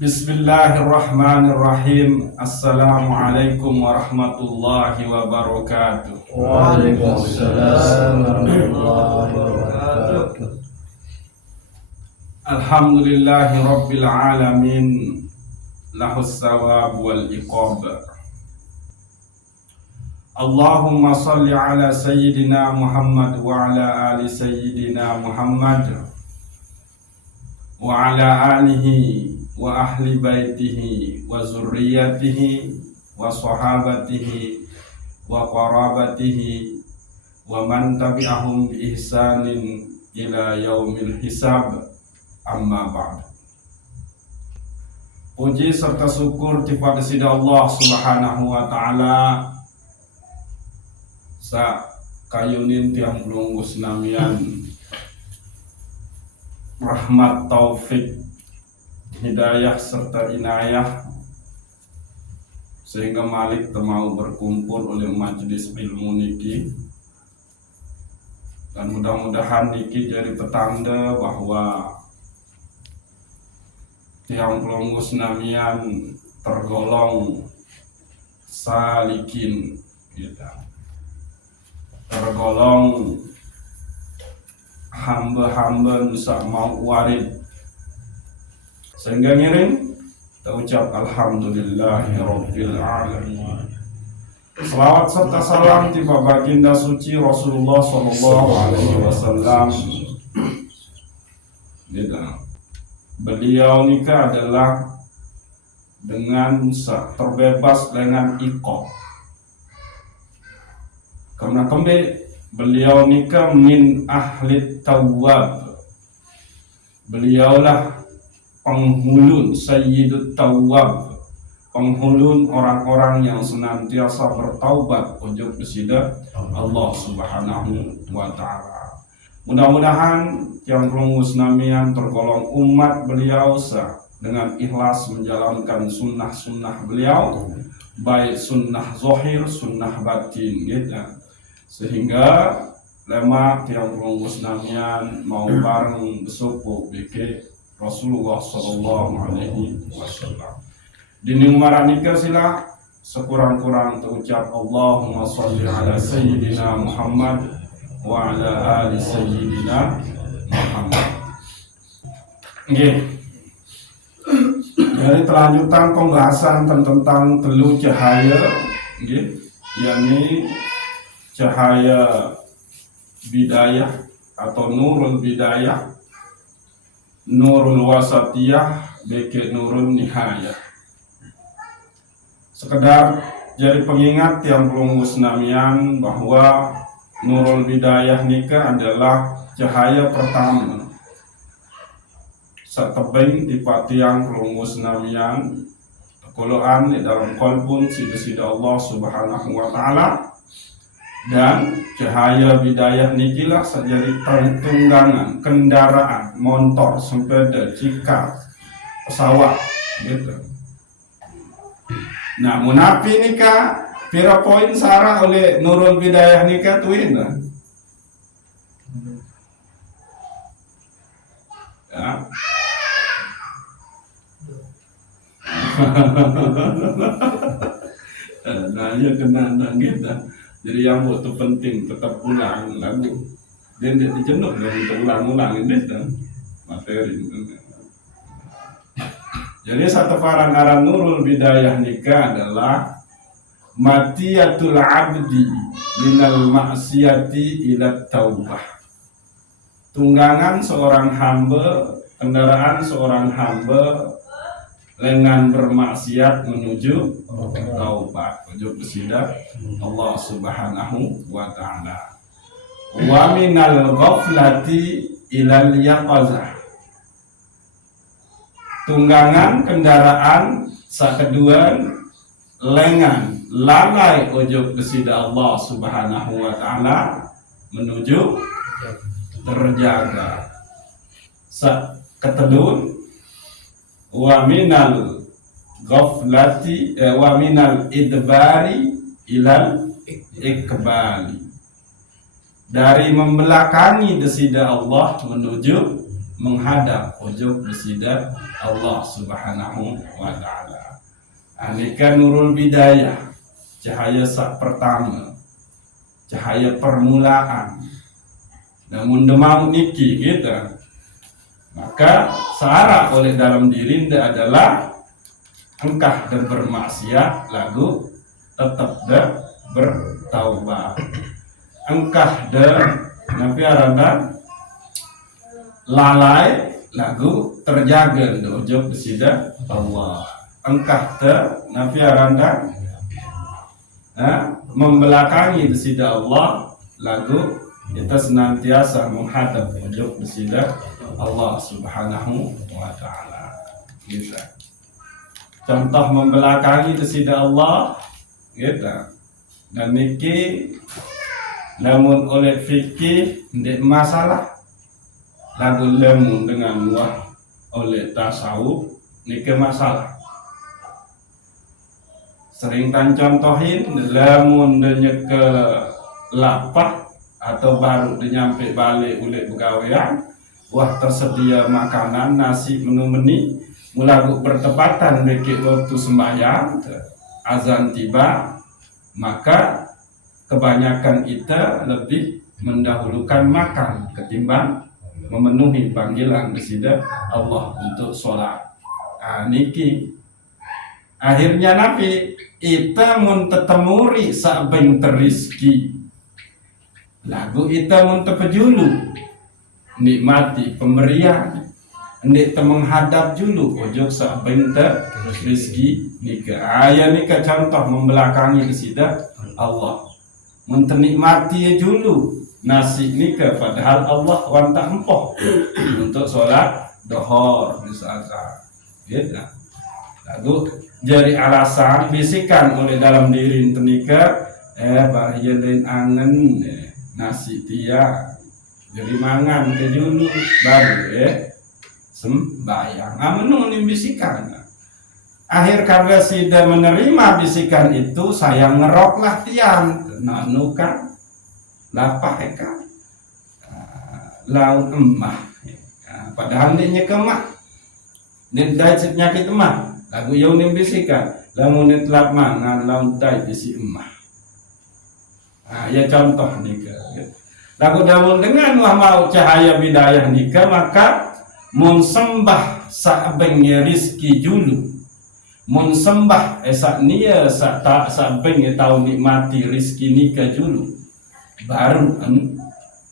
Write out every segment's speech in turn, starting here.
Bismillahirrahmanirrahim. Assalamualaikum warahmatullahi wabarakatuh. Waalaikumsalam warahmatullahi wabarakatuh. Alhamdulillahi rabbil alamin. Lahus sawab wal iqab. Allahumma salli ala sayyidina Muhammad wa ala ali sayyidina Muhammad wa ala alihi wa ahli baitihi wa zurriyatihi wa sahabatihi wa qarabatihi wa man tabi'ahum bi ihsanin ila yaumil hisab. Amma ba'd. Puji serta syukur kepada Sida Allah Subhanahu wa taala sa kayunin tiang pelunggus namian rahmat taufik hidayah serta inayah sehingga Malik mau berkumpul oleh majelis ilmu niki, dan mudah-mudahan niki jadi petanda bahwa tiang pelunggus namian tergolong salikin gitu. Tergolong hamba-hamba nusa mau warid, sehingga ngiring kita ucap alhamdulillahirabbil alamin. Selawat serta salam tiba baginda suci Rasulullah sallallahu alaihi wasallam. Beliau nikah adalah dengan terbebas dengan iqab. Karena beliau nikah min ahli tawwab. Beliaulah penghulun sayyidut tawwab, penghulun orang-orang yang senantiasa bertaubat ujub besida Allah Subhanahu wa ta'ala. Mudah-mudahan yang pelunggus namian tergolong umat beliau dengan ikhlas menjalankan sunnah-sunnah beliau, baik sunnah zahir, sunnah batin gitu. Sehingga lemak yang pelunggus namian mau bareng besuku bikin Rasulullah sallallahu alaihi wasallam. Dini maranika sila sekurang-kurang terucap Allahumma sholli ala sayyidina Muhammad wa ala ali sayyidina Muhammad. Nggih. Dari kelanjutan pembahasan tentang telu cahaya, nggih, yakni cahaya bidayah atau nurul bidayah, nurul wasatiyah, beke nurul nihayah. Sekedar jadi pengingat yang pelunggus namian bahwa nurul bidayah nikah adalah cahaya pertama setebing di patiang pelunggus namian kekulaan di dalam kolbun sida-sida Allah Subhanahu wa ta'ala. Dan cahaya bidayah nikilah sejadi tunggangan kendaraan, motor, sepeda, cikar, pesawat gitu. Nah, munafi nikah pira poin sarah oleh nurul bidayah nikah tuin lah. Ya. Nah, ya kena gitu. Jadi yang butuh penting tetap ulang lagu. Dia tidak dijenuh untuk ulang-ulang ini dan materi. Jadi satu aran nurul bidayah nikah adalah matiyatul abdi minal maksiati ila taubah. Tunggangan seorang hamba, kendaraan seorang hamba dengan bermaksiat menuju taubat, menuju kesida Allah Subhanahu wa ta'ala. Wa minal ghaflati ilal yaqazah. Tunggangan kendaraan sakeduan lengan lalai ujub kesida Allah Subhanahu wa ta'ala menuju terjaga. Ketedun wa minal ghaflati wa minal idbari ilal ikbali. Dari membelakangi desida Allah menuju menghadap ujub besida Allah Subhanahu wa taala. Anika nurul bidayah, cahaya sak pertama, cahaya permulaan. Namun demau niki kita, maka syarat oleh dalam diri adalah engkah dan bermaksiat lagu tetap dah bertaubat. Engkah dah nabi aranda lalai lagu terjaga do ujub besida Allah. Engkah dah nabi aranda membelakangi besida Allah lagu kita senantiasa menghadap ujub besida Allah Subhanahu wa taala. Gitu. Contoh membelakangi besida Allah gitu. Dan niki namun oleh fikih tidak masalah. Lagu lemu dengan wah oleh tasawuf niki masalah. Sering tan contohin lamun denye ke lapah atau baru nyampe balik oleh pegawaian, wah tersedia makanan nasi menu-meni mulagu bertepatan bekik waktu sembahyang azan tiba, maka kebanyakan kita lebih mendahulukan makan ketimbang memenuhi panggilan besida Allah untuk sholat. Niki akhirnya Nabi kita mun tetemuri sabeng teriski lagu kita mun tepejulu nikmati pemberian ndik menghadap julu ojok sak benta rezeki nika. Aya nika contoh membelakangi besida Allah. Mun ternikmati julu nasi nika padahal Allah wanta empoh untuk sholat dohor misalkan. Gitu. Lalu jadi alasan bisikan oleh dalam diri tenika bahaya lain angen nasi dia jadi mangan ke julu baru sembayang. Menunggu bisikan. Akhir karena sudah menerima bisikan itu, saya ngeroklah tiang. Nanukan lapah kan laut emah. Padahal dia kemah. Dia dai nyakit emah. Lagu yang bisikan. Lamun telat mangan laut dai bisi emah. Ya contoh nika. Lagu daun dengan wah mau cahaya bidayah nika maka mun sembah sabeng rizki julu, mun sembah esak nia sak sabeng tau nikmati rizki nika julu, baru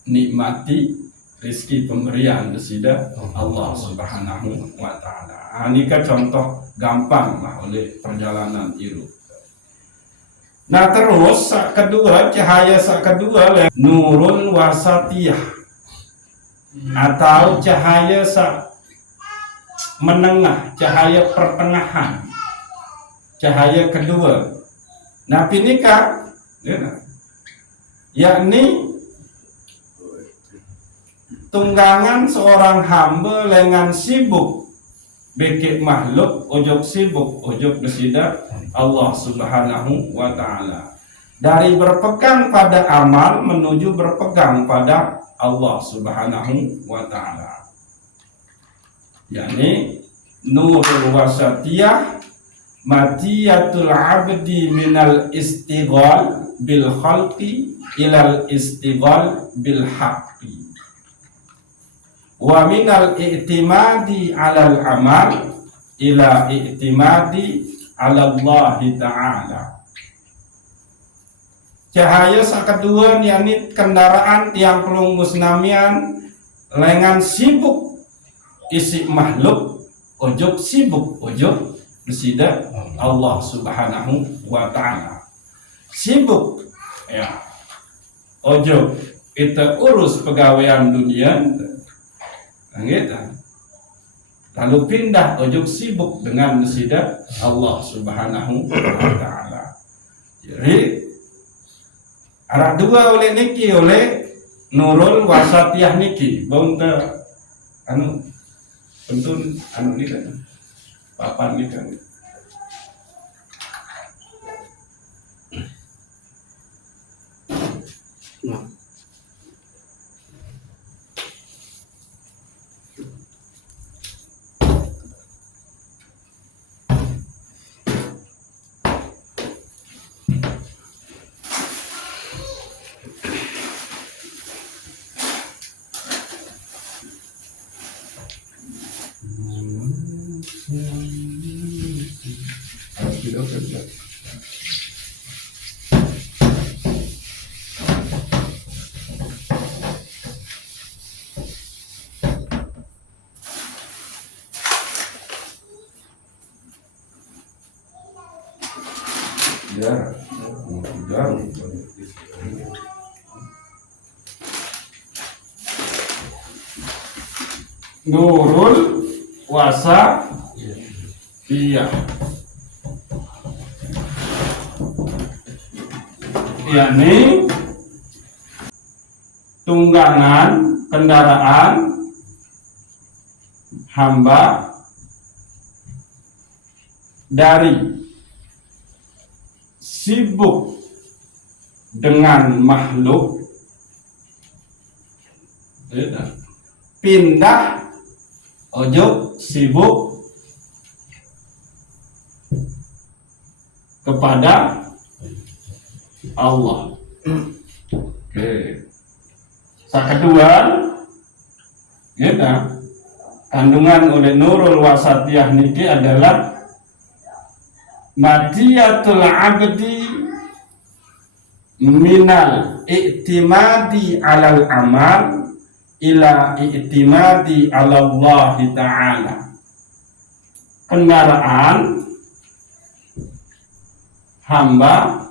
nikmati rizki pemberian besida Allah Subhanahu wa taala. Nika contoh gampang lah oleh perjalanan itu. Nah terus sak kedua cahaya sak kedua nurul wasatiyah atau cahaya menengah, cahaya pertengahan, cahaya kedua. Nah pinika yakni tunggangan seorang hamba lengan sibuk bekik makhluk ojok sibuk ojok besida Allah Subhanahu wa taala. Dari berpegang pada amal menuju berpegang pada Allah Subhanahu wa taala. yakni nurul wasatiyah matiyatul abdi minal istighal bil khalqi ilal istighal bil haqqi wa minal i'timadi alal amal ila i'timadi ala Allah ta'ala. Cahaya sakadua yakni kendaraan tiang pelunggus namian lengan sibuk isi makhluk ojok sibuk ojok besida Allah Subhanahu wa ta'ala. Sibuk ya ojok kita urus pegawaian dunia gitu. Lalu pindah ojok sibuk dengan besida Allah Subhanahu wa ta'ala. Jadi arah dua oleh niki oleh nurul wasatiyah niki bongta anu pentun anu ni kan papan ni kan Ya, ya. Nurul Wasatiyah, yakni tunggangan kendaraan hamba dari sibuk dengan makhluk, pindah ojo sibuk kepada Allah. Oke. Kedua, kandungan oleh Nurul Wasatiyah niki adalah matiyatul abdi minal i'timadi alal amal ila i'timadi ala Allah ta'ala. Kendaraan hamba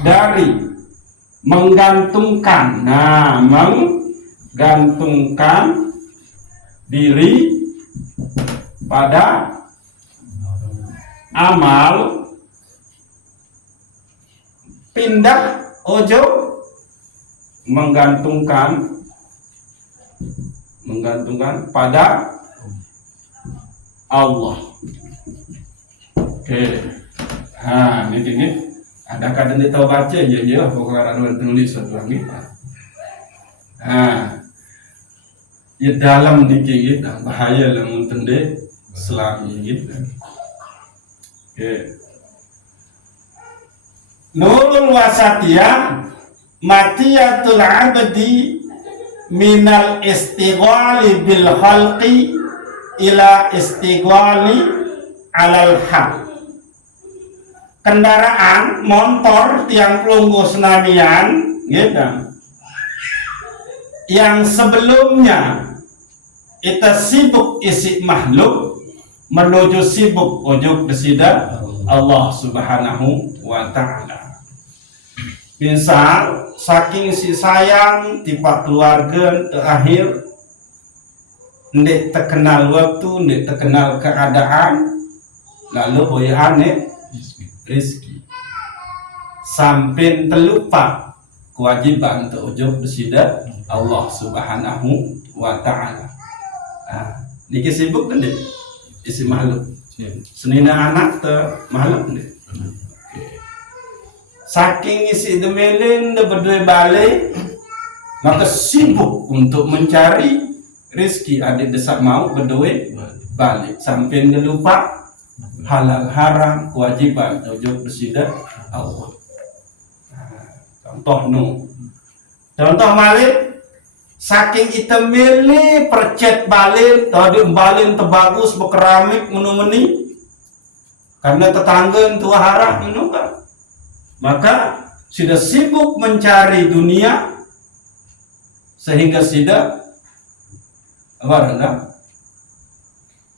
dari menggantungkan diri pada amal, pindah ojo menggantungkan pada Allah. Oke. Ini ada kadang dia tahu baca ya pokoknya orang tulis satu lagi. Ya dalam dikit bahaya lah mentende selami gitu. Oke. Nurul Wasatiyah matiyatul abdi minal istighali bil khalqi ila istighali alal haq. Kendaraan motor tiang pelunggu senamian gitu, yang sebelumnya kita sibuk isi makhluk menuju sibuk ojo kesida Allah Subhanahu wa ta'ala. Misal saking si sayang tipe keluarga terakhir ndek terkenal waktu, ndek terkenal keadaan, lalu boy aneh rizki sampai terlupa kewajiban untuk ujub kesida Allah Subhanahu wa ta'ala. Niki sibuk kan deh isi makhluk senina anak te makhluk deh. Saking isi demelin de berdua balik, maka sibuk untuk mencari rezeki adik desak mau berdua balik sampai dia lupa halal haram kewajiban ujub bersida Allah. Contoh malik saking kita milih percet balik tadi balin terbagus berkeramik menumeni karena tetangga tua harap kan, maka sudah sibuk mencari dunia sehingga sudah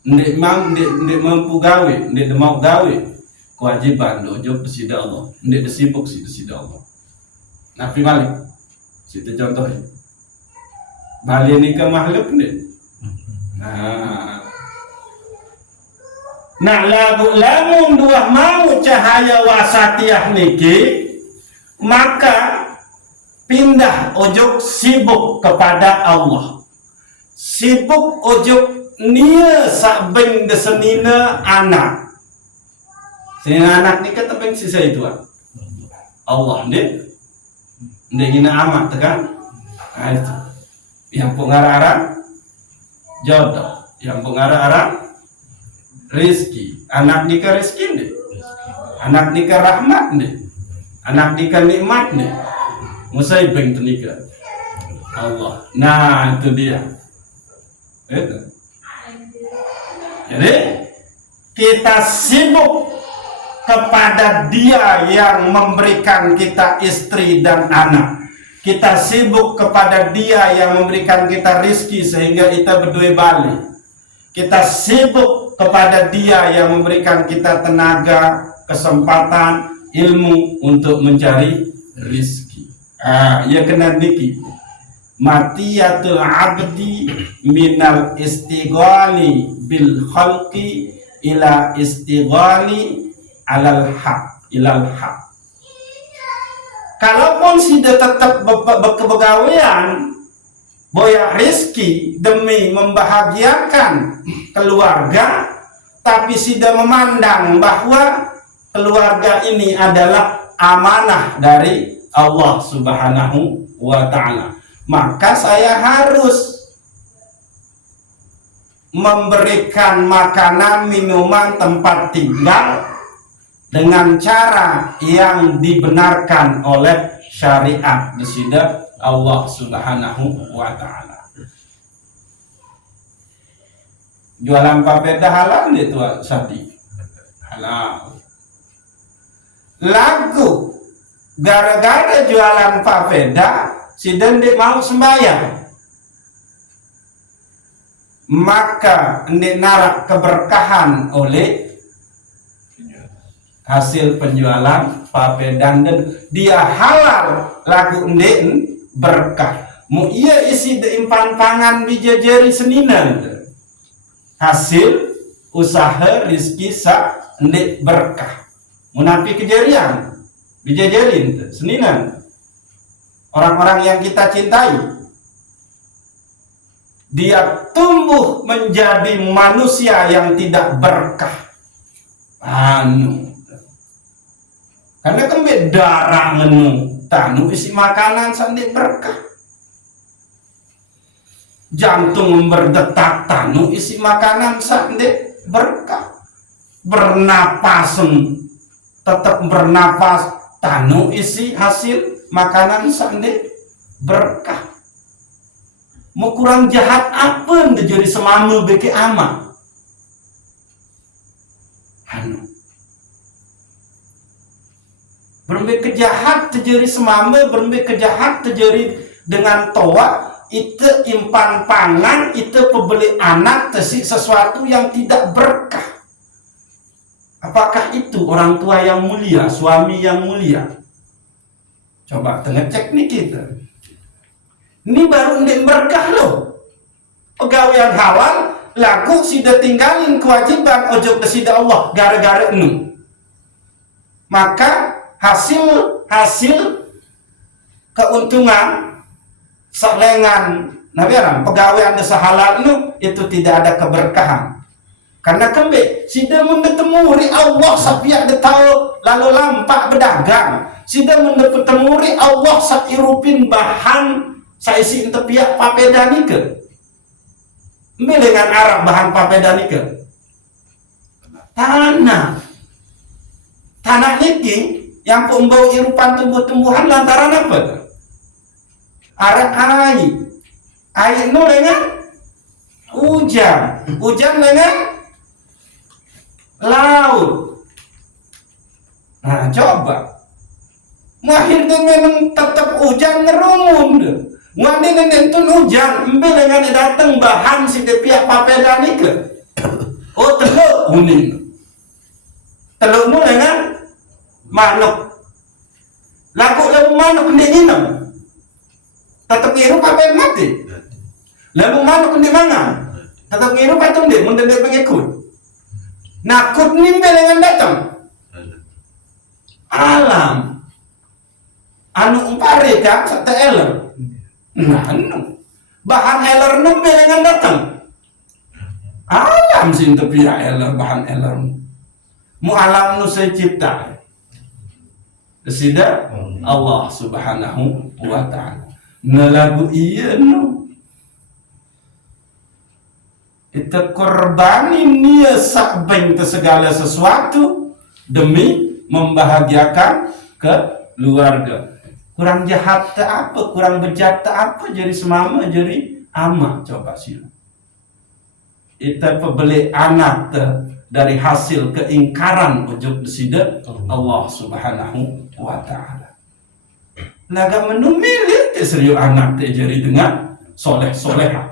ndek mampu gawe, ndek mau gawe kewajiban ujub bersida Allah, ndek sibuk bersida Allah. Nafi Malik situ contohnya balik ini ke makhluk nih. Nah lamun dua mau cahaya wasatiyah niki, maka pindah ujub sibuk kepada Allah, sibuk ujub nia sabeng desenina anak, senina anak ni kata beng sisa itu Allah nih. Ndek gina amat kan? Itu yang pengarah jodoh, yang pengarah rizki, anak nikah rizki nih, anak nikah rahmat nih, anak nikah nikmat nih, musaibeng tu nikah Allah. Nah itu dia. Itu Jadi kita sibuk kepada Dia yang memberikan kita istri dan anak. Kita sibuk kepada Dia yang memberikan kita rizki sehingga kita berdua balik. Kita sibuk kepada Dia yang memberikan kita tenaga, kesempatan, ilmu untuk mencari rizki. Ya kena niki. Matiyatul abdi minal istighali bil khalqi ila istighali alal haq ilal haq. Kalaupun sudah tetap berkebegawean boya rizki demi membahagiakan keluarga, tapi sudah memandang bahwa keluarga ini adalah amanah dari Allah Subhanahu wa ta'ala, maka saya harus memberikan makanan, minuman, tempat tinggal dengan cara yang dibenarkan oleh syariat disidak Allah Subhanahu wa ta'ala. Jualan papeda halal itu Sadi? Halal. Lagu gara-gara jualan papeda si dendik mau sembahyang, maka ndik narak keberkahan oleh hasil penjualan papedan dan dia halal lagu ndik berkah. Mu iya isi deimpan pangan bijajari seninan hasil usaha rizki sa ndik berkah. Munafi kejarian bijajarin seninan orang-orang yang kita cintai, dia tumbuh menjadi manusia yang tidak berkah. Karena kembali darah ngenu tanu isi makanan sandi berkah. Jantung berdetak tanu isi makanan sandi berkah. Bernapasan tetap bernapas tanu isi hasil makanan sandi berkah. Mau kurang jahat apa nda jadi semama beki amat. Berembe kejahat terjadi semama, berembe kejahat terjadi dengan toa, itu impan pangan, itu pembeli anak, tesik sesuatu yang tidak berkah. Apakah itu orang tua yang mulia, suami yang mulia? Coba ngecek nih kita. Ini baru ndek berkah loh. Pegawaian halal, lagu sudah tinggalin kewajiban ojo kesida Allah gara-gara ini. Maka hasil keuntungan selengan nabiaran pegawaian desa halal itu tidak ada keberkahan. Karena kembali sida mendetemuri Allah sapiak de tahu lalu lampak berdagang. Sida mendetemuri Allah sakirupin bahan saisi tepiak papeda nike. Dengan Arab bahan papeda nike. Tanah niki yang pembau irupan tumbuh-tumbuhan lantaran apa? Arah air. Air itu dengan hujan. Hujan dengan laut. Nah, coba. Mahir dengan tetap hujan ngerumun. Ngani nentun hujan, embe dengan datang bahan si pihak papeda ni ke. Oh, teluk kuning. Telukmu dengan manuk. Lagu manuk ndi nginam. Tetap ngirup apa yang mati. Lagu manuk ndi mangan. Tetap ngirup atau ndi mun ndek pengikut. Nakut nimbe dengan datang. Alam. Anu umpare kan sate eler. Nah, anu. Bahan eler nimbe dengan datang. Alam sing tepi eler bahan eler. Mu alam nu secipta. Sida Allah Subhanahu wa ta'ala. Nalagu iya nu. Kita korbanin dia sakbeng ke segala sesuatu demi membahagiakan keluarga. Kurang jahat tak apa, kurang bejat tak apa, jadi semama, jadi ama. Coba sila. Ita pebeli anak dari hasil keingkaran ujuk desida Allah Subhanahu wa ta'ala. Naga menumilih serius anak jadi dengan soleh-soleha.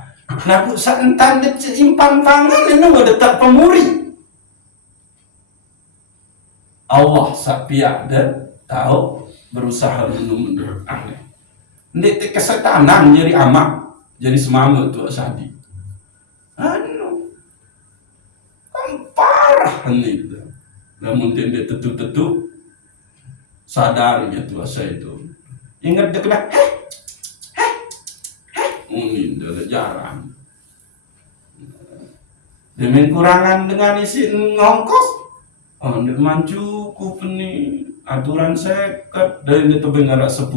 Nah, saat entan impang pangan ini udah tak pemuri. Allah sapiak dan tahu berusaha menum ahli. Ini kesetanan jadi amak, jadi semama tu sadi. Parah nih, namun dia tetu sadar gitu saya itu. Ingat dia kena ini dah jarang. Demi kurangan dengan isi ngongkos, dengan cukup nih aturan seket dari itu bengarak 10.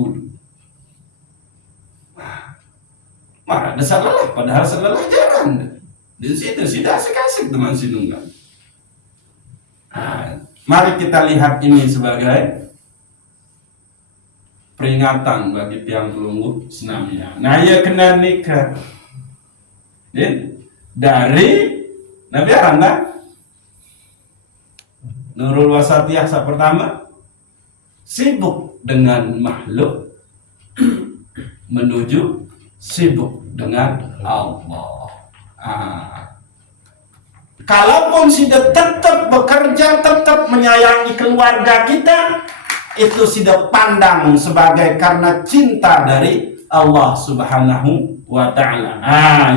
Marah ada salah, padahal salah jarang. Di situ sudah asik-asik teman sinungan. Mari kita lihat ini sebagai peringatan bagi tiang pelunggu senamnya. Nah, ia kena nikah dari Nabi Aranda Nurul Wasatiyah pertama sibuk dengan makhluk menuju sibuk dengan Allah. Kalaupun sudah tetap bekerja, tetap menyayangi keluarga kita, itu sudah pandang sebagai karena cinta dari Allah Subhanahu wa ta'ala.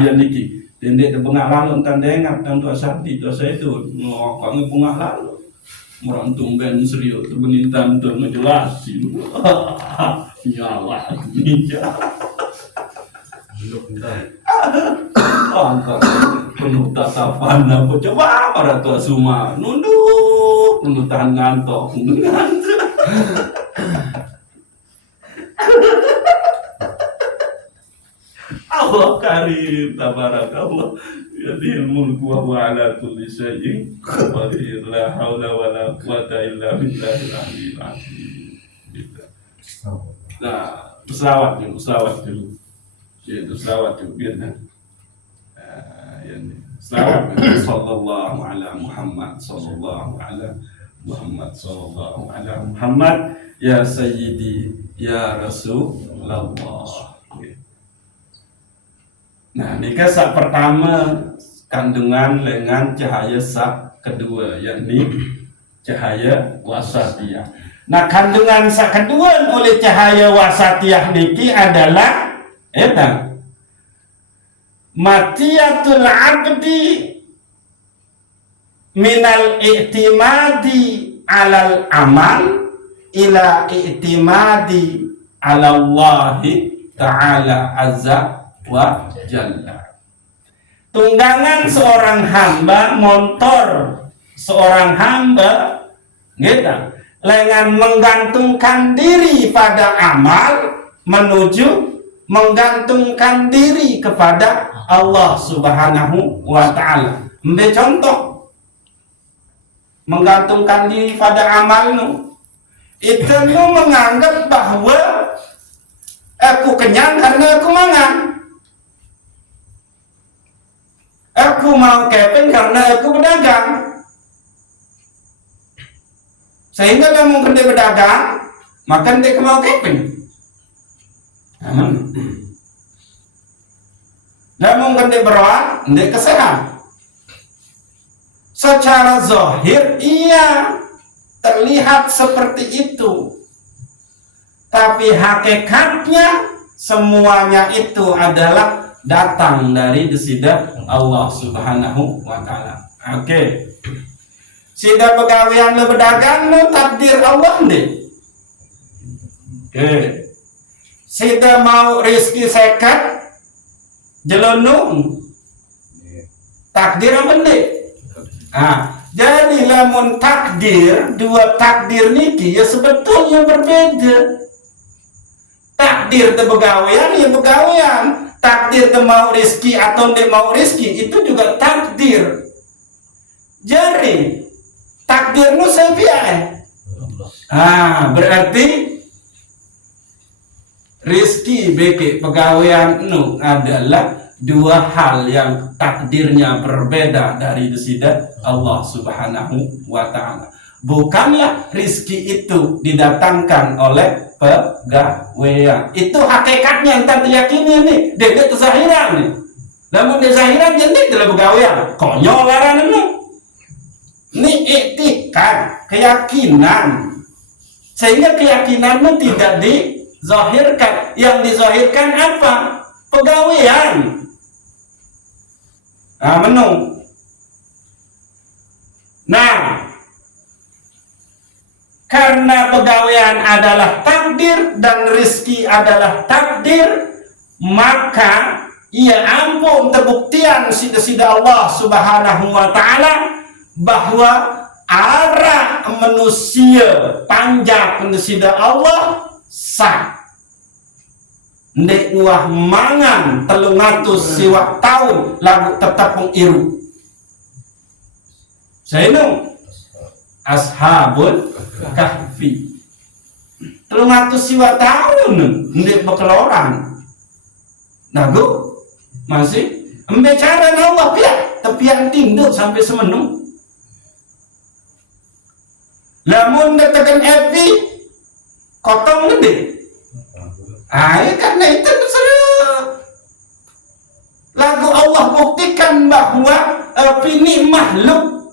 Ya niki. Dendek de bengak lalu entan dengar tentang tua sakti, tua saya itu ngokongnya bengak lalu. Orang tumben serius benintan tuh ngejelasin. Ya Allah, ninja. Angkat penuh tatapan apa coba para tua semua nunduk penuh tangan tok ngantuk. Allah karim tabarakallah yadil mulku wa huwa ala kulli syai'in qadir la haula wala quwata illa billahil aliyyil azim. Nah, selawat dulu. Yaitu selawat dulu biar selawat sallallahu ala Muhammad sallallahu ala Muhammad sallallahu ala Muhammad ya sayyidi ya Rasulullah. Nah, nikah sak pertama kandungan dengan cahaya sak kedua yakni cahaya wasatiyah. Nah, kandungan sak kedua oleh cahaya wasatiyah niki adalah matiyatul abdi minal i'timadi alal amal ila i'timadi ala Allahi ta'ala azza wa jalla. Tunggangan seorang hamba, motor seorang hamba gitu, dengan menggantungkan diri pada amal menuju menggantungkan diri kepada Allah Subhanahu wa ta'ala. Ambil contoh menggantungkan diri pada amalmu itu lu menganggap bahwa aku kenyang karena aku mangan, aku mau keping karena aku berdagang, sehingga kamu kerja berdagang maka dia mau keping. Namun kan dia berawat, dia kesehat. Secara zahir iya terlihat seperti itu, tapi hakikatnya semuanya itu adalah datang dari desida Allah Subhanahu wa ta'ala. Oke. Sida pegawean le berdagang lu takdir Allah nih. Oke. Sida mau rezeki sekat jelonung takdir apa nih? Jadi lamun takdir, dua takdir niki ya sebetulnya berbeda. Takdir te begawean ya begawean, takdir te mau rezeki atau tidak mau rezeki itu juga takdir. Jadi takdirmu sepiye? Berarti rizki beki pegawaian nu adalah dua hal yang takdirnya berbeda dari desida Allah Subhanahu wa Ta'ala. Bukanlah rizki itu didatangkan oleh pegawaian. Itu hakikatnya entah diyakini nih, dia zahiran nih. Namun dia zahiran jadi dalam pegawaian. Konyol laran ini. Ini iktikad, keyakinan. Sehingga keyakinanmu tidak dizahirkan. Yang dizahirkan apa? Pegawaian. Nah, menung. Nah, karena pegawaian adalah takdir dan rezeki adalah takdir, maka ia ampun terbuktian sida Allah Subhanahu wa Ta'ala bahwa arah manusia panjang sida Allah sah. Ndek wah mangan 300 siwak tahun lagu tetap mengiru. Saya nung Ashabul Kahfi 300 siwak tahun ndek bekeloran. Nago masih membicara Allah pihak tepian tinduk sampai semenung. Lamun ditekan epi kotong gede. Karena itu lagu Allah buktikan bahwa ini makhluk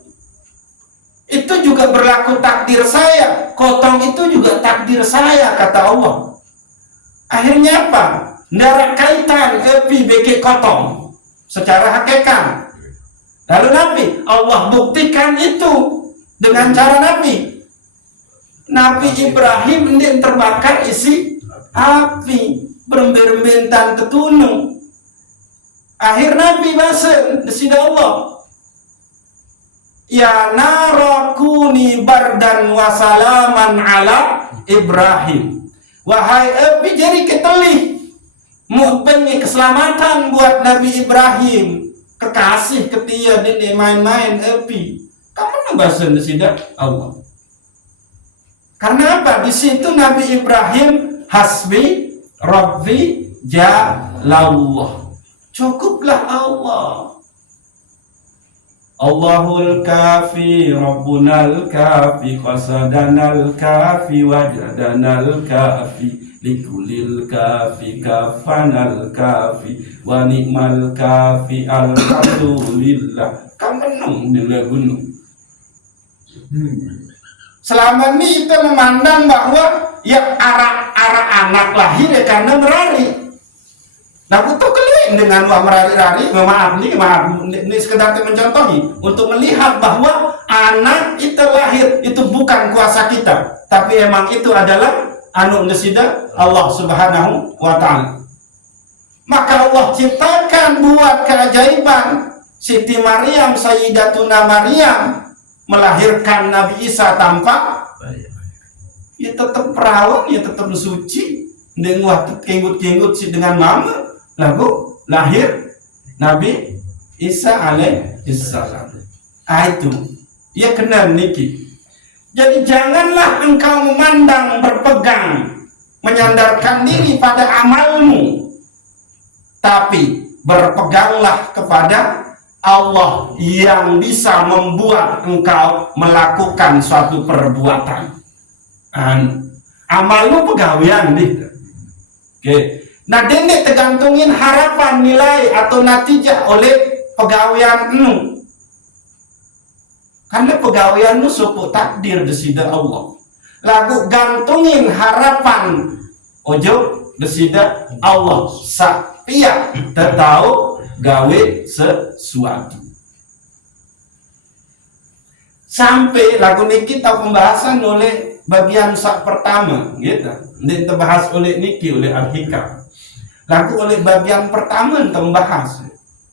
itu juga berlaku takdir saya, kotong itu juga takdir saya, kata Allah. Akhirnya apa? Ndak kaitan beke kotong secara hakikat. Lalu Nabi Allah buktikan itu dengan cara Nabi Ibrahim dia terbakar isi api beremben-embentan tetunung. Akhir Nabi bahasa desida Allah, ya narakuni bardan wa salaman ala Ibrahim. Wahai api jadi ketelih mu'pengi keselamatan buat Nabi Ibrahim, kekasih ketia dini main-main api. Kamu bahasa desida Allah. Karena apa? Di situ Nabi Ibrahim hasbi rabbi jalallah, cukuplah Allah. Allahul kafi rabbunal kafi qasadanal kafi wajadanal kafi likulil kafi kafanal kafi wa ni'mal kafi alhamdulillah. Kamu di gunung. Selama ini kita memandang bahwa ya arah anak lahir ya karena berari. Nah, butuh keliling dengan merari-rari, maaf ini sekedar mencontohi untuk melihat bahwa anak itu lahir itu bukan kuasa kita, tapi emang itu adalah desida Allah Subhanahu wa Ta'ala. Maka Allah ciptakan buat keajaiban Siti Maryam, Sayyidatuna Maryam melahirkan Nabi Isa tanpa ya tetap perawan, ya tetap suci dengan kenggut-kenggut dengan mama, lalu lahir Nabi Isa alaihissalam. Itu ya kena niki. Jadi janganlah engkau memandang berpegang menyandarkan diri pada amalmu, tapi berpeganglah kepada Allah yang bisa membuat engkau melakukan suatu perbuatan. Amalmu pegawaian nih. Oke. Nah, dene tergantungin harapan nilai atau natijah oleh pegawaian nu. Karena pegawaianmu suku takdir desida Allah. Lagu gantungin harapan ojo desida Allah. Sapia tertahu gawe sesuatu. Sampai lagu niki kita pembahasan oleh bagian sak pertama gitu. Ini terbahas oleh niki oleh Al-Hikam. Lagu oleh bagian pertama membahas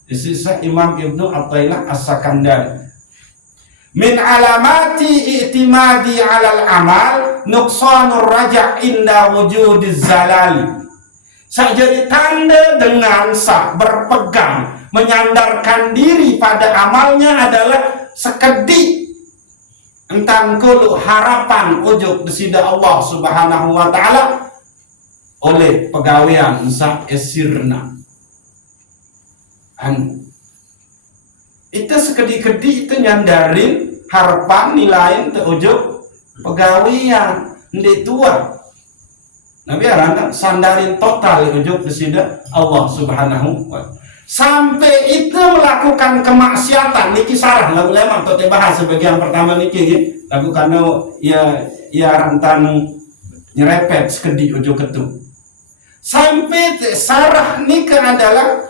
sisa Imam Ibnu Athaillah As-Sakandari. Min alamati i'timadi 'alal amal nuqsanur raja' inda wujudiz zalali. Jadi tanda dengan sah berpegang menyandarkan diri pada amalnya adalah sekedik entan kulu harapan ujuk desida Allah Subhanahu wa Ta'ala oleh pegawaian sah esirna. Itu sekedi-kedi itu nyandarin harapan nilai terujuk pegawian ndek tua. Nabi arana sandarin total ujuk kesida Allah Subhanahu wa ta'ala. Sampai itu melakukan kemaksiatan niki sarah lagu lema atau bahas sebagian pertama niki lagu karena ya rantan nyerepet sekedi ujuk ketu. Sampai sarah nikah adalah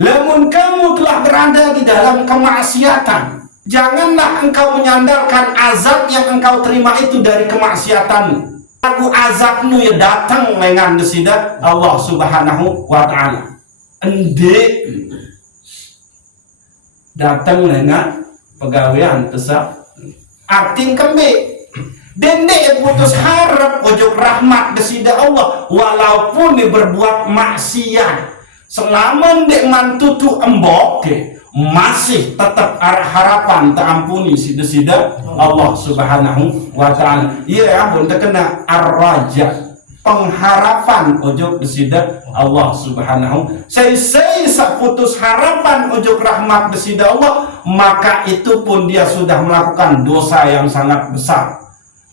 lamun kamu telah berada di dalam kemaksiatan, janganlah engkau menyandarkan azab yang engkau terima itu dari kemaksiatanmu. Aku azabmu ya datang dengan desida Allah Subhanahu wa ta'ala. Ende datang dengan pegawaian tesap arting kembe. Dende putus harap ojok rahmat desida Allah walaupun dia berbuat maksiat. Selama dek mantutu embok masih tetap harapan terampuni sida Allah Subhanahu wa ta'ala. Iya ampun terkena ar-raja pengharapan ojok desida Allah Subhanahu. Saya putus harapan ojok rahmat desida Allah, maka itu pun dia sudah melakukan dosa yang sangat besar.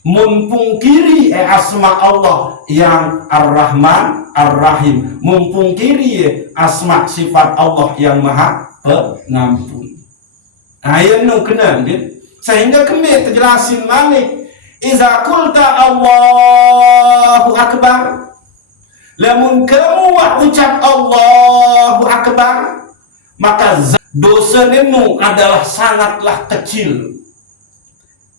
Mempungkiri asma Allah yang Ar-Rahman Ar-Rahim, mempungkiri asma sifat Allah yang Maha Pengampun. Ayat nu kena sehingga kami terjelasin malik iza qulta Allahu Akbar, lamun kamu ucap Allahu Akbar, maka dosa nemu adalah sangatlah kecil.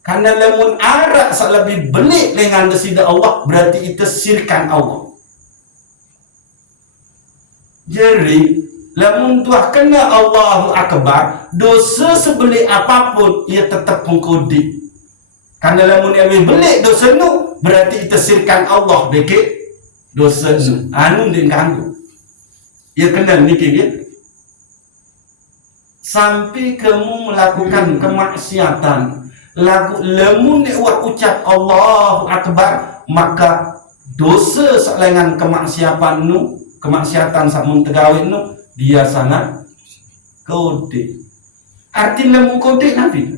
Karena lamun arak lebih belik dengan desida Allah, berarti itu sirkan Allah. Jadi lamun tuah kena Allahu Akbar, dosa sebelik apapun ia tetap mengkodi. Karena lamun lebih belik dosa nu, berarti itu sirkan Allah beke dosa nu. Anu din ganggu. Ia kena niki gitu. Sampai kamu melakukan kemaksiatan, lagu lemun ucap Allahu Akbar, maka dosa selengan kemaksiatan nu, kemaksiatan samun tegawin nu, dia sangat kode. Arti lemu kode nabi.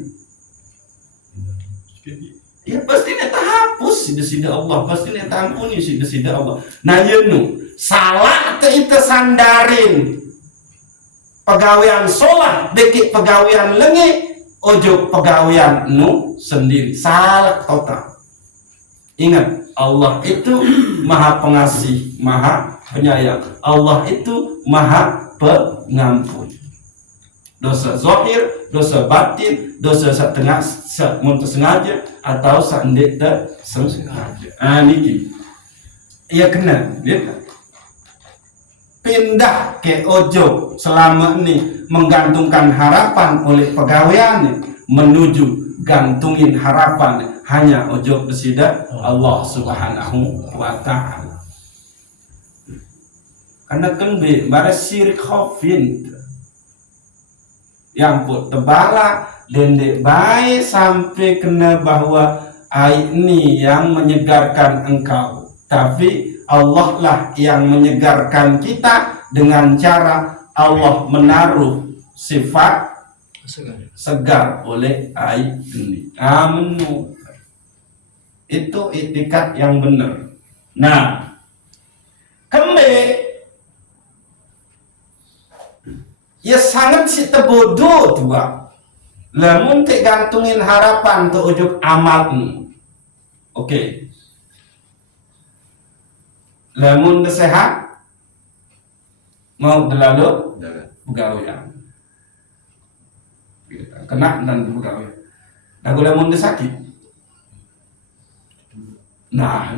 Ya pasti neta hapus sida Allah, pasti neta ampuni sida Allah. Nah yenu salah te ite sandarin pegawaian sholat deki pegawaian lengi ojo pegawaian nu sendiri, salah total. Ingat, Allah itu maha pengasih, maha penyayang. Allah itu maha pengampun. Dosa zahir, dosa batin, dosa setengah sengaja atau sandik tak sengaja. Niki ia kena dia pindah ke ojo selama ini menggantungkan harapan oleh pegawaian menuju gantungin harapan hanya ojo besida Allah Subhanahu wa ta'ala. Karena kan bare syirik khafin yang put tebala dendek baik sampai kena bahwa air ini yang menyegarkan engkau, tapi Allah lah yang menyegarkan kita dengan cara Allah menaruh sifat segar oleh air ini. Amin. Itu itikat yang benar. Nah, kembali ya sangat si tebodoh tua. Lamun te gantungin harapan tu ujuk amalmu. Oke. Lamun sehat mau delalu pegawaian. Kena dan pegawai. Lagu lamun sakit. Nah,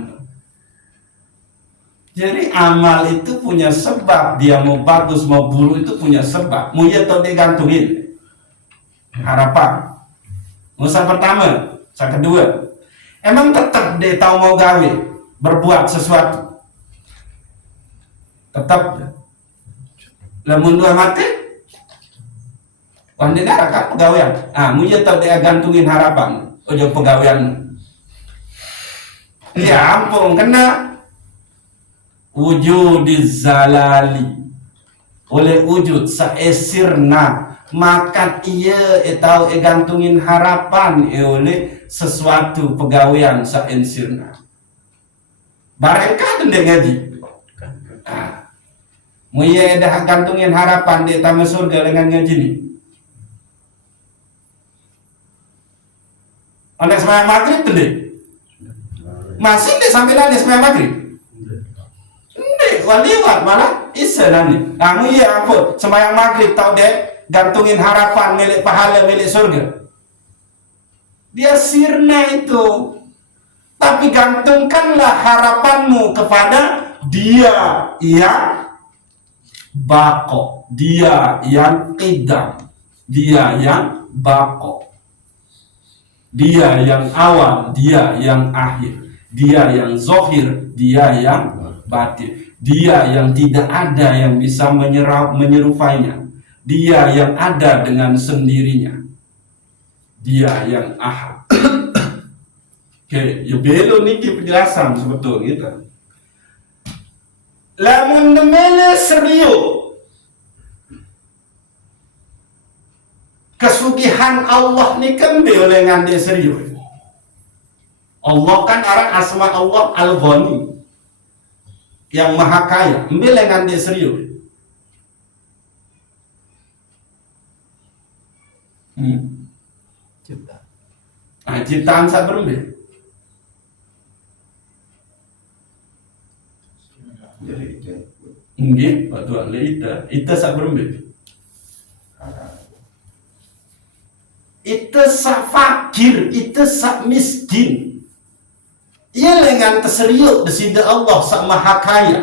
jadi amal itu punya sebab. Dia mau bagus mau buruk itu punya sebab. Mau ya atau digantungin harapan. Musa pertama, yang kedua, emang tetap dia tahu mau gawe berbuat sesuatu. Tetap lamun dua mati wandi darah kan pegawaian. Mu ya tahu dia gantungin harapan. Ojo pegawaian. Ya ampun kena wujudiz zalali oleh wujud saesirna maka ia tahu gantungin harapan oleh sesuatu pegawaian saensirna barangkah dendek ngaji muya dah gantungin harapan di tamu surga dengan ngaji ni oleh sembahyang maghrib dendek masih dek sampai nanti sembahyang maghrib dendek waliwat malah isa nanti kamu iya apa sembahyang maghrib tahu dek gantungin harapan milik pahala milik surga dia sirna itu tapi gantungkanlah harapanmu kepada dia yang bako, dia yang qidam, dia yang bako, dia yang awal, dia yang akhir, dia yang zohir, dia yang batin, dia yang tidak ada yang bisa menyerupainya, dia yang ada dengan sendirinya, dia yang ahad. Oke, ya belum nih penjelasan sebetulnya gitu. Lamun demele serius kesugihan Allah ni kan boleh ngande serius. Allah kan arah asma Allah Al-Ghani yang maha kaya, boleh ngande serius. Ciptaan sak berembe. Nggih, waktu ita sak berembe. Ita sak fakir, ita sak miskin. Ia dengan terseriuk di sisi Allah sak maha kaya.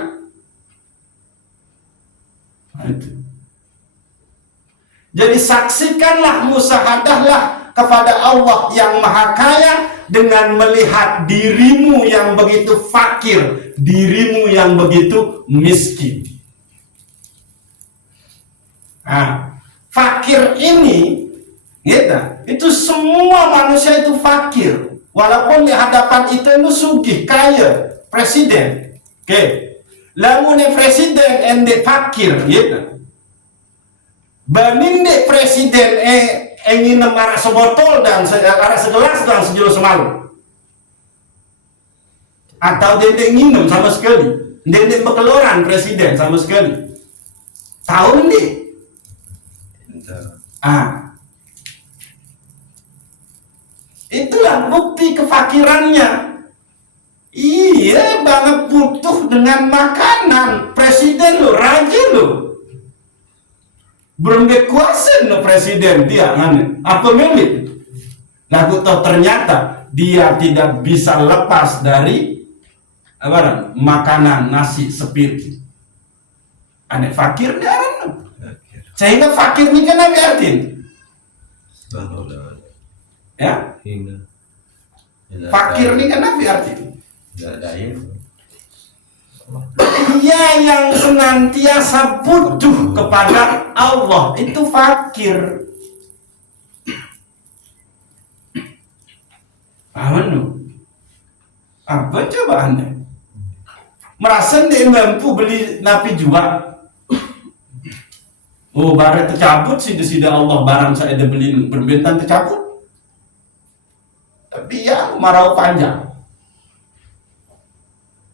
Jadi saksikanlah, musahadahlah kepada Allah yang maha kaya dengan melihat dirimu yang begitu fakir, dirimu yang begitu miskin. Fakir ini, gitu, itu semua manusia itu fakir. Walaupun di hadapan itu sugih, kaya, presiden. Oke, lamun presiden ende fakir, gitu. Banin dek presiden ingin marah sebotol dan arah segelas dan sejauh semalu. Atau dia nginum sama sekali. Dia berkeluaran presiden sama sekali. Tahu nih? Itulah bukti kefakirannya. Iya banget butuh dengan makanan. Presiden lo, raja lo. Berembek kuasa no presiden dia apa milik. Lalu toh ternyata dia tidak bisa lepas dari makanan nasi sepiring. Aneh fakir dia sehingga fakir ini kan apa artinya? Ya? Fakir ini kan apa artinya? Dia yang senantiasa butuh kepada Allah itu fakir. Apa coba Anda? Merasa dia mampu beli napi juga. Oh, barang tercabut sih di Allah barang saya ada beli berbentang tercabut. Tapi ya marau panjang.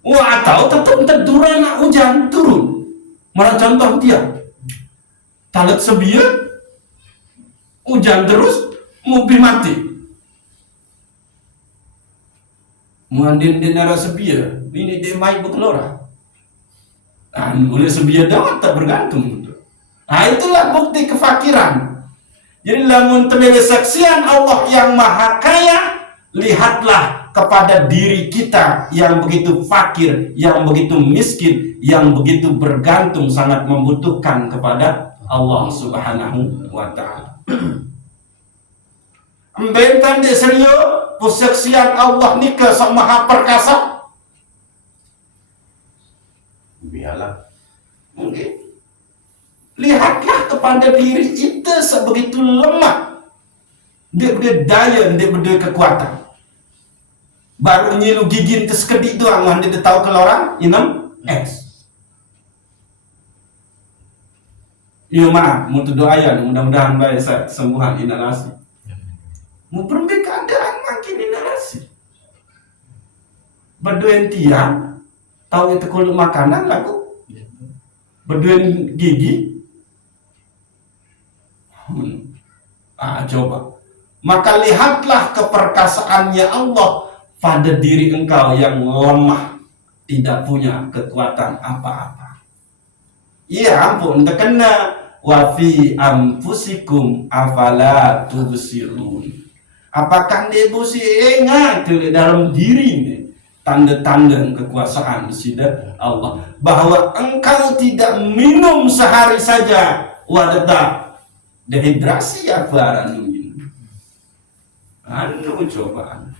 Wah, atau tetap durana hujan turun. Marah contoh dia. Talat sebiar hujan terus mobil mati. Muandin dinara sebiar, ini dia mai berkelora. Oleh sebiar dawat tak bergantung. Itulah bukti kefakiran. Jadi lamun temele saksian Allah yang maha kaya, lihatlah kepada diri kita yang begitu fakir, yang begitu miskin, yang begitu bergantung, sangat membutuhkan kepada Allah Subhanahu wa ta'ala. Embentan di serio persaksian Allah ni ke maha perkasa. Biarlah. Mungkin. Lihatlah kepada diri kita sebegitu lemah. Dia berdaya, dia kekuatan. Baru nyilu gigin tersekedik doang, dia tahu kalau orang inam X. Iya maaf, mau doayan mudah-mudahan baik saya kesembuhan inhalasi. Mau perbaiki keadaan makin inhalasi. Berduen tiang, tahu itu kulit makanan laku. Berduen gigi. Coba. Maka lihatlah keperkasaannya Allah pada diri engkau yang lemah, tidak punya kekuatan apa-apa. Ya ampun, terkena wa fi anfusikum afala tubsirun. Apakah dia busi ingat di dalam diri ini tanda-tanda kekuasaan Sida Allah bahwa engkau tidak minum sehari saja wadata dehidrasi ya baran minum. Anu cobaan.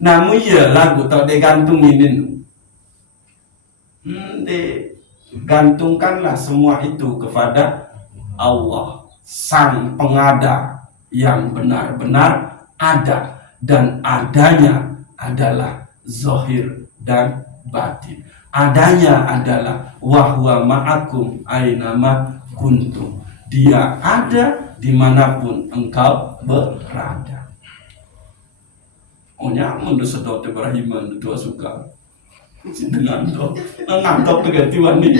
Namun ya lagu tak digantungin. Gantungkanlah semua itu kepada Allah, Sang Pengada yang benar-benar ada, dan adanya adalah zahir dan batin. Adanya adalah wahwa ma'akum ainama kuntum. Dia ada dimanapun engkau berada. Oh nyaman dosa dosa berahiman doa suka. Dengan doa ngantok terganti wani.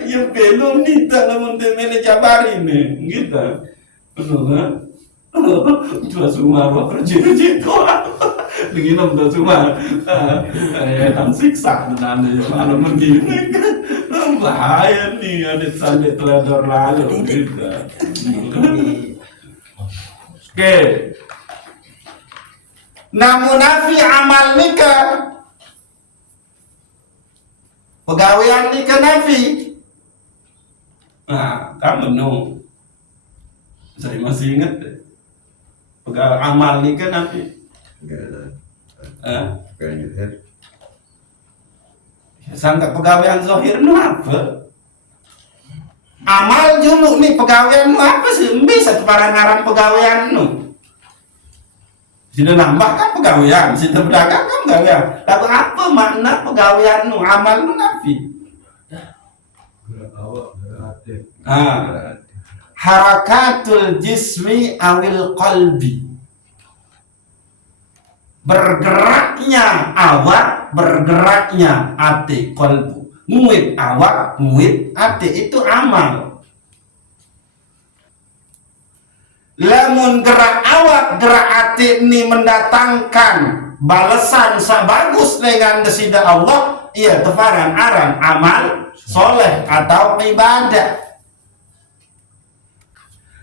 Yang belum nih dalam temen jabari nih, gitu. Benar. Doa semua kerja doa. Dengan doa semua. Yang siksa dan malam begini. Bahaya nih ada sampai teledor lalu gitu. Oke. Namun nafi amal nikah, pegawaian nikah nafi. Nah, kamu no. Saya masih ingat deh. Pegawai amal nikah nafi. Sangka pegawaian zahir nu apa? Amal dulu nih pegawaian nu apa sih? Bisa para ngaran pegawaian nu. Sudah nambah kan pegawaian, sudah berdagang kan pegawaian. Lalu apa makna pegawaian nu? Amal nu nafi. Harakatul jismi awil qalbi. Bergeraknya awak, bergeraknya hati kolbu. Nguit awak, nguit hati, itu amal. Lamun gerak awak, gerak hati ini mendatangkan balasan sebagus dengan desida Allah, iya tefaran aran amal soleh atau ibadah.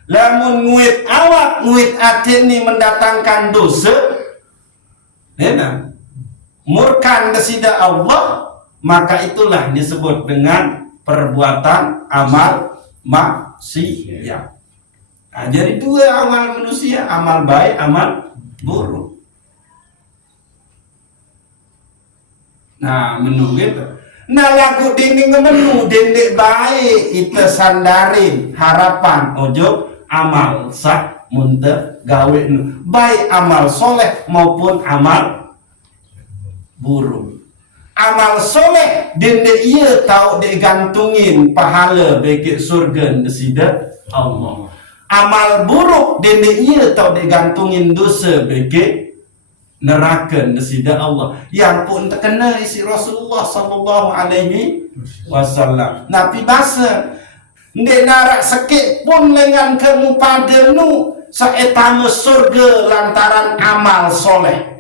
Lamun nguit awak, nguit hati ini mendatangkan dosa, murkan desida Allah, maka itulah disebut dengan perbuatan amal maksiat. Nah, jadi dua amal manusia, amal baik, amal buruk. Nah, menu gitu. Nah, lagu dinding menu dinding baik itu sandarin harapan ojo amal sah muntah gawe nu baik amal soleh maupun amal buruk. Amal soleh dende iya tahu digantungin pahala bagi surga desida Allah. Amal buruk dende iya tahu digantungin dosa bagi neraka desida Allah. Yang pun terkena isi Rasulullah sallallahu alaihi wasallam. Nabi bahasa ndek narak sekit pun dengan kamu padanu saetama surga lantaran amal soleh.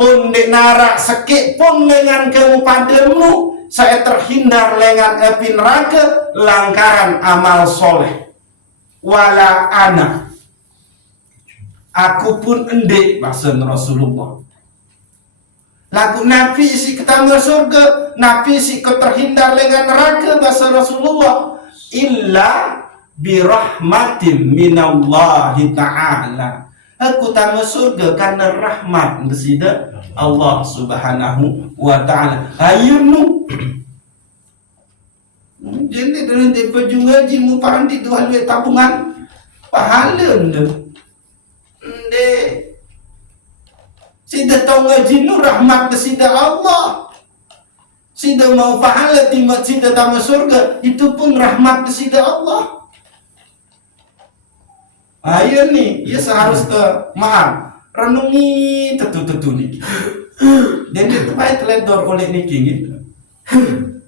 Pun ndek narak sekit pun dengan kamu padamu saya terhindar dengan api neraka lantaran amal soleh. Wala ana, aku pun endek bahasa Rasulullah. Lagu Nabi si ketangga surga, Nabi si terhindar dengan neraka bahasa Rasulullah. Illa birahmatin minallahi ta'ala. Aku tangga surga karena rahmat desida Allah subhanahu wa ta'ala. Ayunu jadi dengan baju ngaji mu pandi tu halwe tabungan pahala nde. Sida tahu ngaji nu rahmat desida Allah. Sida mau pahala timbang sida tamu surga, itu pun rahmat sida Allah. Ayo nih, ya seharusnya maaf renungi tetu-tetu niki. Dan itu baik teledor oleh niki gitu.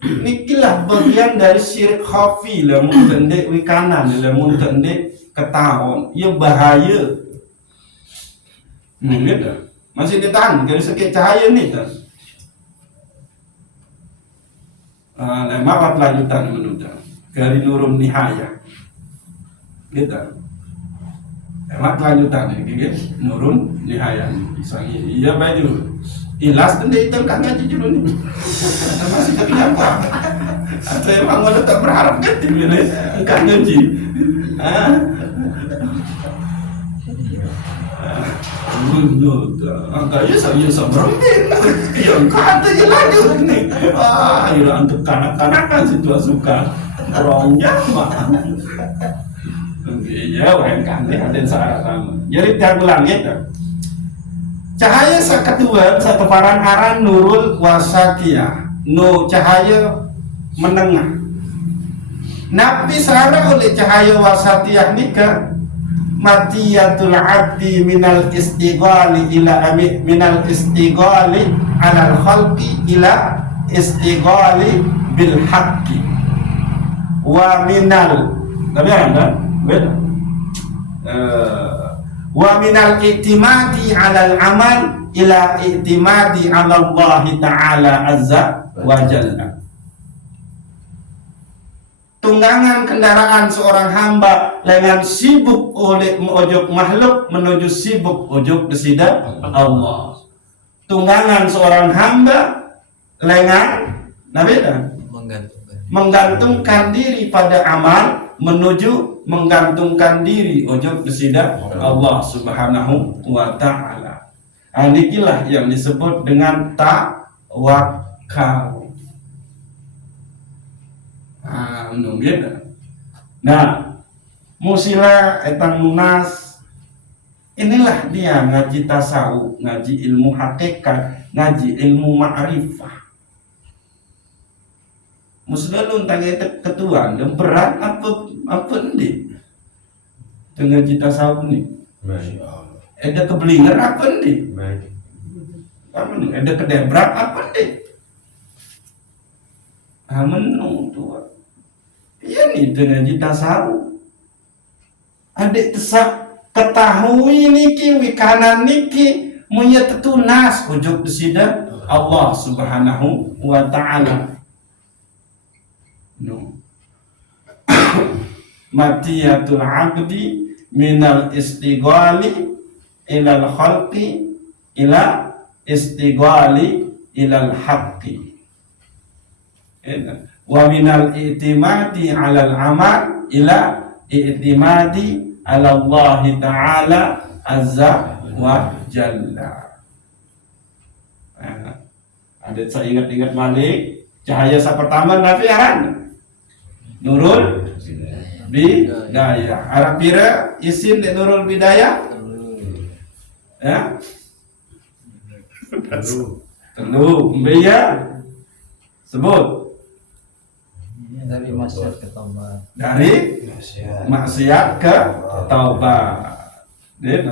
Niki lah bagian dari syirik khafi lah, mungkin dek wikanan lah, mungkin dek ketahuan, ya bahaya. Gitu. Masih ditahan dari sekit cahaya nih kan. Mawat lanjutan menuju dari Nurun Nihaya gitu. Mawat lanjutan gitu. Nurun Nihaya iya baju ilas dan itu kan ngaji dulu nih masih tapi apa atau emang mau tetap berharap kan dimilih kan ngaji angkanya saya seberempin yang katanya lanjut nih ya untuk kanak-kanakan situasi suka orangnya mah iya kan ada saat sama jadi tiap bulan gitu cahaya kedua satu paran aran nurul wasatiyah cahaya menengah nabi sarah oleh cahaya wasatiyah nikah matiyatul abdi minal istighali ila minal istighali alal khalqi ila istighali bil haqqi wa minal tapi ada beda wa minal i'timadi alal amal ila i'timadi ala Allah ta'ala azza wa jalla. Tunggangan kendaraan seorang hamba dengan sibuk oleh ojok makhluk menuju sibuk ojok kesida Allah. Tunggangan seorang hamba lengan menggantungkan diri pada amal menuju menggantungkan diri ojok kesida Allah subhanahu wa ta'ala. Inilah yang disebut dengan tawakal. Nah, musila etang munas inilah dia ngaji tasawuf, ngaji ilmu hakikat, ngaji ilmu ma'rifah. Musila lu tanya ketuan dan berat apa nih? Dengan ngaji tasawuf nih. Ada kebelingan apa nih? Apa nih? Ada kedebrak apa nih? Menung tuh. Iya nih dengan tasawuf. Adik tesak ketahui niki wikanan niki munya tetunas ujuk desida Allah subhanahu wa ta'ala. No. Matiyatul abdi minal istighali ilal khalqi ila istighali ilal haqqi. Wa minal i'timadi 'alal amal ila i'timadi 'ala Allah ta'ala azza wa jalla. Ada saya ingat-ingat balik cahaya pertama Nabi aran Nurul Bidayah. Arab pira isim di Nurul Bidayah? Ya. Telu. Mbaya. Sebut. Dari maksiat ke taubat. Dari maksiat ke taubat.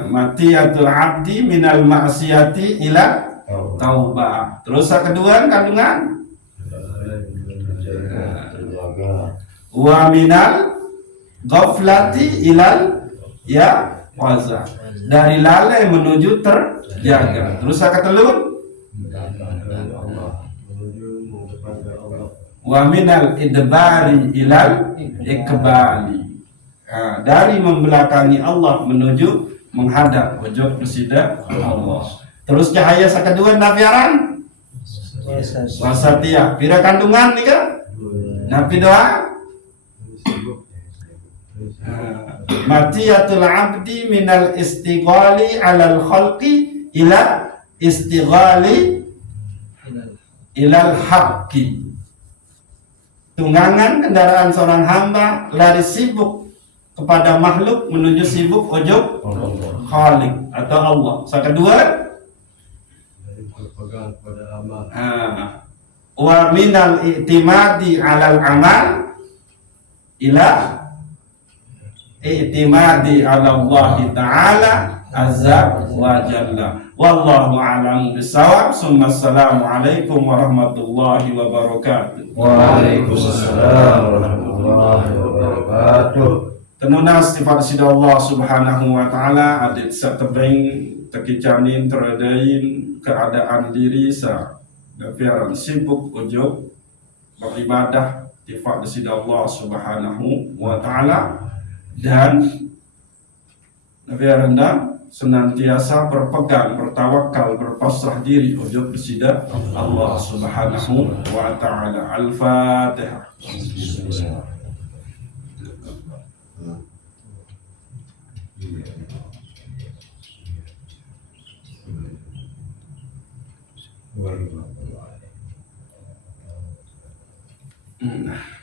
Matiyatul abdi minal maksiati ila taubat. Terus yang kedua kandungan wa minal ghaflati ilal ya waza. Dari lalai menuju terjaga. Terus yang ketelur wa minal idbari ilal ikbali. Dari membelakangi Allah menuju menghadap wajah kesida Allah. Terus cahaya kedua nafiaran wasatiyah. Pira kandungan nih kan? Nabi doa matiyatul abdi minal istighali alal khalqi ila istighali ilal haqqi. Tunggangan kendaraan seorang hamba lari sibuk kepada makhluk menuju sibuk ojok Khalik atau Allah. Yang kedua wa minal i'timadi 'alal amal ila i'timadi 'ala Allah Ta'ala azza wa jalla. Wallahu a'lam bissawab. Summa assalamu alaikum warahmatullahi wabarakatuh. Waalaikumsalam warahmatullahi wabarakatuh. Tenuna sifat sida Allah subhanahu wa ta'ala adit satebeng tekicanin teradain keadaan diri sa dapiaran sibuk ujub beribadah sifat sida Allah subhanahu wa ta'ala dan dapiaran senantiasa berpegang, bertawakal, berpasrah diri ujub sida Allah subhanahu wa ta'ala. Al-Fatihah. Warahmatullahi wabarakatuh.